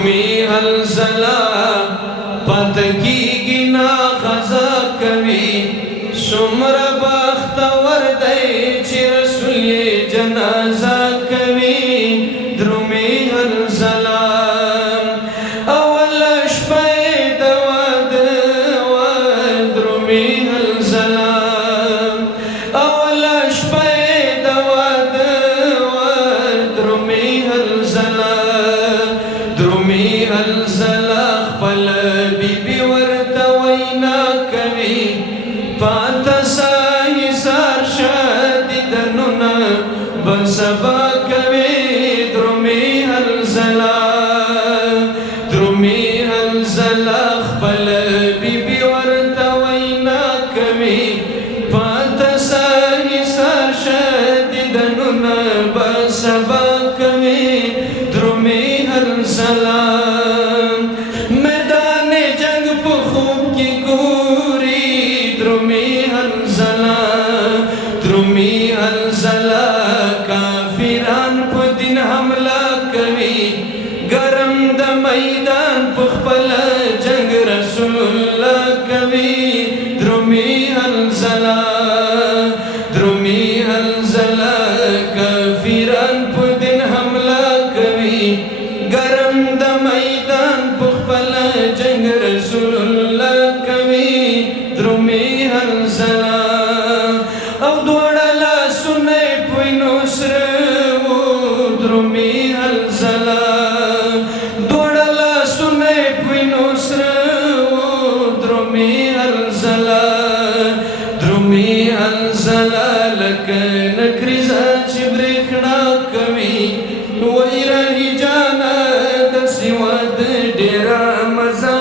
درومی حلزلا پتگی گنا خزا کوي سمر بختور دی چی رسول جنازہ کوي درومی حلزلا اول شپای دواد و درومی حلزلا اول شپای دواد و درومی حلزلا درومی حلزلا خپل بیبی ورته وینا کوي پاتا ساہی سار شادیدنونا بسبا کوي درومی حلزلا درومی حلزلا خپل بیبی ورته وینا کوي پاتا ساہی سار شادیدنونا بسبا کوي درومی حلزلا میدان جنگ پو خوب کی گوری درومی حلزلا کافران پو دین حملہ کوي گرم د میدان پو خپل جنگ رسول اللہ کوي درومی حلزلا کافران پو دین حملہ کوي گرم د میدان پو خپل جنگ رسول اللہ کوي درومی حلزلا او دوڑلا سنے پوی نصر و درومی حلزلا دوڑلا سنے پوی نصر و درومی حلزلا لکن کریزا چی بریخنا کوي وی رہی جانا دسی ود ډیرا مزا